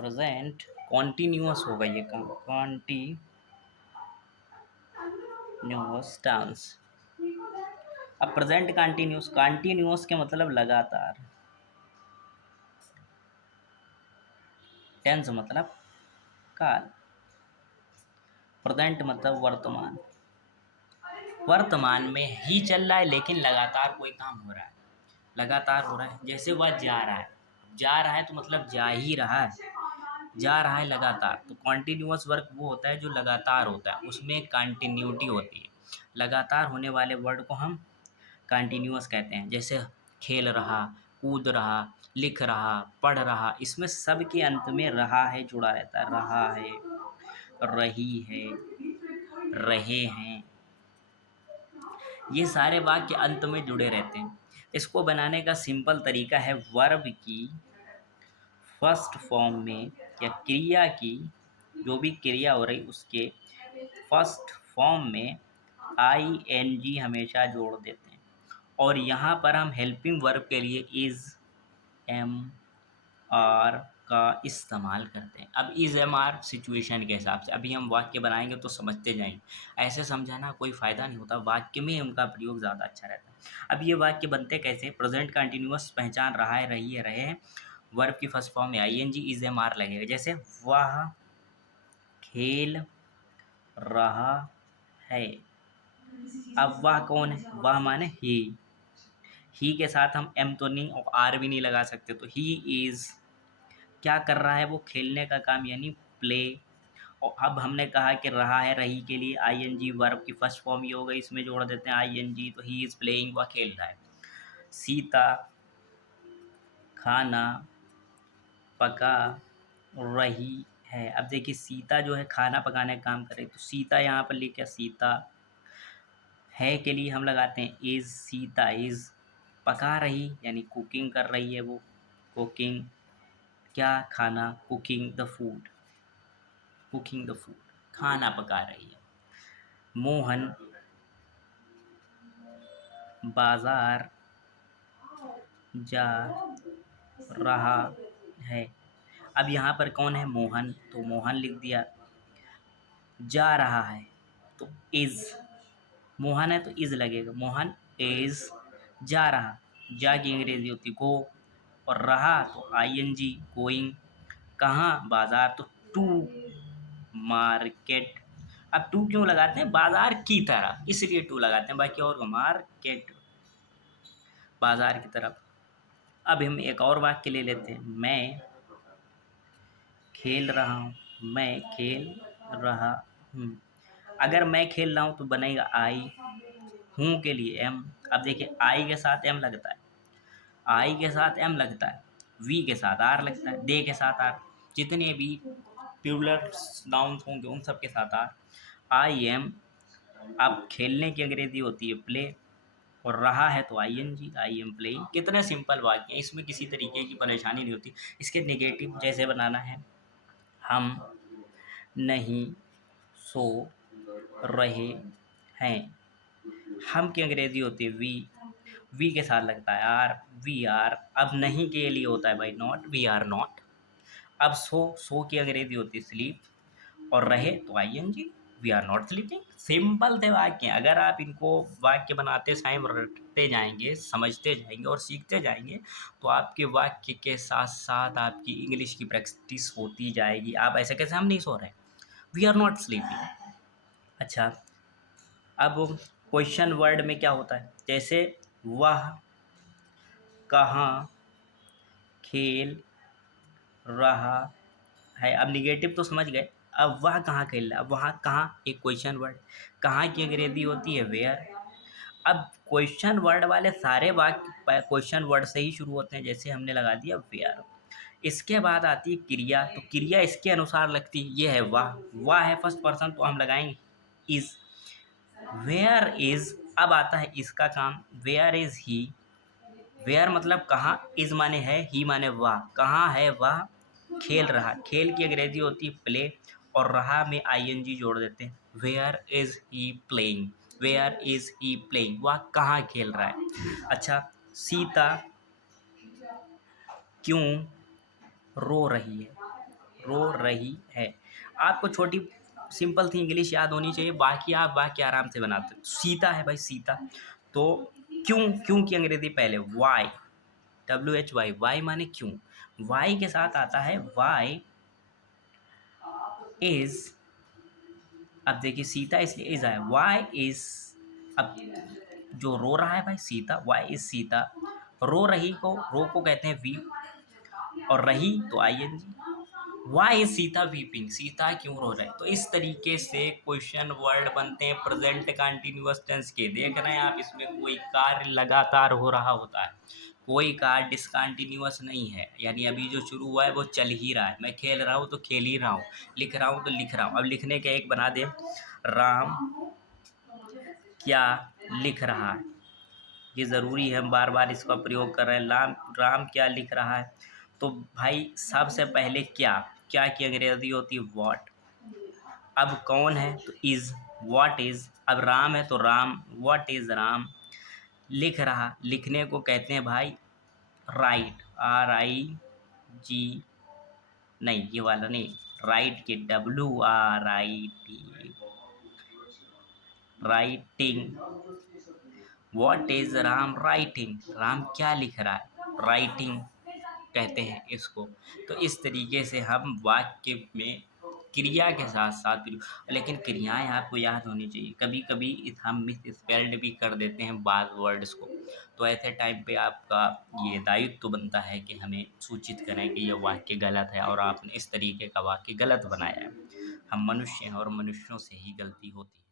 Present continuous होगा ये काम, कॉन्टिन्यूअस टेंस। अब प्रेजेंट कंटिन्यूस, कंटिन्यूअस के मतलब लगातार, टेंस मतलब काल, प्रेजेंट मतलब वर्तमान, वर्तमान में ही चल रहा है लेकिन लगातार कोई काम हो रहा है, लगातार हो रहा है। जैसे वह जा रहा है, जा रहा है तो मतलब जा ही रहा है, जा रहा है लगातार। तो कॉन्टिन्यूअस वर्क वो होता है जो लगातार होता है, उसमें कंटिन्यूटी होती है। लगातार होने वाले वर्ड को हम कंटिन्यूअस कहते हैं। जैसे खेल रहा, कूद रहा, लिख रहा, पढ़ रहा, इसमें सब के अंत में रहा है जुड़ा रहता है। रहा है, रही है, रहे हैं, ये सारे वाक्य अंत में जुड़े रहते हैं। इसको बनाने का सिंपल तरीका है वर्ब की फर्स्ट फॉर्म में या क्रिया की जो भी क्रिया हो रही उसके फर्स्ट फॉर्म में ing हमेशा जोड़ देते हैं। और यहाँ पर हम हेल्पिंग वर्ब के लिए इज, एम, आर का इस्तेमाल करते हैं। अब इज, एम, आर सिचुएशन के हिसाब से अभी हम वाक्य बनाएंगे तो समझते जाएंगे, ऐसे समझाना कोई फ़ायदा नहीं होता, वाक्य में उनका प्रयोग ज़्यादा अच्छा रहता है। अब ये वाक्य बनते कैसे? प्रेजेंट कंटिन्यूअस पहचान रहा है, रही है, रहे हैं, वर्ब की फर्स्ट फॉर्म में ing इज, एम, आर लगेगा। जैसे वह खेल रहा है। अब वह कौन है? वह माने ही के साथ हम एम तो नहीं और आर भी नहीं लगा सकते, तो ही इज क्या कर रहा है? वो खेलने का काम यानी प्ले। और अब हमने कहा कि रहा है, रही के लिए ing वर्ब की फर्स्ट फॉर्म ये हो गई, इसमें जोड़ देते हैं ing, तो ही इज प्लेइंग, वह खेल रहा है। सीता खाना पका रही है। अब देखिए सीता जो है खाना पकाने का काम कर रही है, तो सीता यहाँ पर लिखा सीता है के लिए हम लगाते हैं इज, सीता इज पका रही यानी कुकिंग कर रही है, वो कुकिंग क्या? खाना, cooking the food, cooking the food खाना पका रही है। मोहन बाजार जा रहा है। अब यहाँ पर कौन है? मोहन, तो मोहन लिख दिया। जा रहा है तो इज, मोहन है तो इज लगेगा, मोहन इज जा रहा, जा की अंग्रेजी होती गो, और रहा तो ing गोइंग, कहाँ? बाजार, तो टू मार्केट। अब टू क्यों लगाते हैं? बाजार की तरफ, इसलिए टू लगाते हैं, बाकी और मार्केट बाजार की तरफ। अब हम एक और वाक्य ले लेते हैं, मैं खेल रहा हूँ, मैं खेल रहा हूँ। अगर मैं खेल रहा हूँ तो बनेगा आई, हूँ के लिए एम। अब देखिए आई के साथ एम लगता है, आई के साथ एम लगता है, वी के साथ आर लगता है, दे के साथ आर, जितने भी प्लूरल नाउन्स होंगे उन सब के साथ आर। आई एम, अब खेलने की अंग्रेजी होती है प्ले, और रहा है तो ing, आई एम प्लेइंग। कितने सिंपल वाक्य हैं, इसमें किसी तरीके की परेशानी नहीं होती। इसके नेगेटिव जैसे बनाना है, हम नहीं सो रहे हैं, हम की अंग्रेजी होती है वी के साथ लगता है आर, वी आर। अब नहीं के लिए होता है भाई नॉट, वी आर नॉट। अब सो की अंग्रेजी होती है स्लीप, और रहे तो ing, we are not sleeping. Simple थे वाक्य, अगर आप इनको वाक्य बनाते टाइम रटते जाएंगे, समझते जाएंगे और सीखते जाएंगे तो आपके वाक्य के साथ साथ आपकी इंग्लिश की प्रैक्टिस होती जाएगी। आप ऐसे कैसे? हम नहीं सो रहे, वी आर नॉट स्लीपिंग। अच्छा, अब क्वेश्चन वर्ड में क्या होता है? जैसे वह कहाँ खेल रहा है। अब निगेटिव तो समझ गए, अब वह कहाँ खेल रहा है, अब वहाँ कहाँ एक क्वेश्चन वर्ड, कहाँ की अंग्रेजी होती है वेयर। अब क्वेश्चन वर्ड वाले सारे वाक्य क्वेश्चन वर्ड से ही शुरू होते हैं, जैसे हमने लगा दिया वेयर। इसके बाद आती है क्रिया, तो क्रिया इसके अनुसार लगती है, ये है वाह है फर्स्ट पर्सन तो हम लगाएंगे इज, वेयर इज। अब आता है इसका काम, वेयर इज ही, वेयर मतलब कहाँ, इज माने है, ही माने वाह, कहाँ है वह खेल रहा, खेल की अंग्रेजी होती है प्ले, और रहा में ing जोड़ देते हैं, where is he playing, where is he playing, वह कहाँ खेल रहा है। अच्छा, सीता क्यों रो रही है, रो रही है। आपको छोटी सिंपल सी इंग्लिश याद होनी चाहिए, बाकी आप वाक्य आराम से बनाते हो। सीता है भाई, सीता। तो क्यों, क्यों की अंग्रेजी पहले वाई, WHY, वाई माने क्यों। वाई के साथ आता है वाई इज, अब देखिए सीता इसलिए इज आया, वाई इज, अब जो रो रहा है भाई सीता, वाई इज सीता। रो रही को, रो को कहते हैं वी, और रही तो ING। Why is Sita weeping, Sita क्यों रो रहे। तो इस तरीके से क्वेश्चन वर्ड बनते हैं प्रेजेंट कंटिन्यूअस टेंस के। देख रहे हैं आप, इसमें कोई कार्य लगातार हो रहा होता है, कोई कार्य डिसकंटिन्यूअस नहीं है। यानी अभी जो शुरू हुआ है वो चल ही रहा है। मैं खेल रहा हूँ तो खेल ही रहा हूँ, लिख रहा हूँ तो लिख रहा हूँ। अब लिखने का एक बना दे, राम क्या लिख रहा है। ये ज़रूरी है, हम बार बार इसका प्रयोग कर रहे हैं। राम, राम क्या लिख रहा है। तो भाई सबसे पहले क्या, क्या की अंग्रेजी होती है व्हाट। अब कौन है तो इज, व्हाट इज। अब राम है तो राम, व्हाट इज राम। लिख रहा, लिखने को कहते हैं भाई राइट, RIG, नहीं ये वाला नहीं, राइट के WRIT, writing. What is Ram writing, Ram क्या लिख रहा है, राइटिंग कहते हैं इसको। तो इस तरीके से हम वाक्य में क्रिया के साथ साथ लेकिन क्रियाएं आपको याद होनी चाहिए। कभी कभी हम मिस स्पेल्ड भी कर देते हैं बाद वर्ड्स को, तो ऐसे टाइम पे आपका ये दायित्व तो बनता है कि हमें सूचित करें कि यह वाक्य गलत है और आपने इस तरीके का वाक्य गलत बनाया है। हम मनुष्य हैं और मनुष्यों से ही गलती होती है।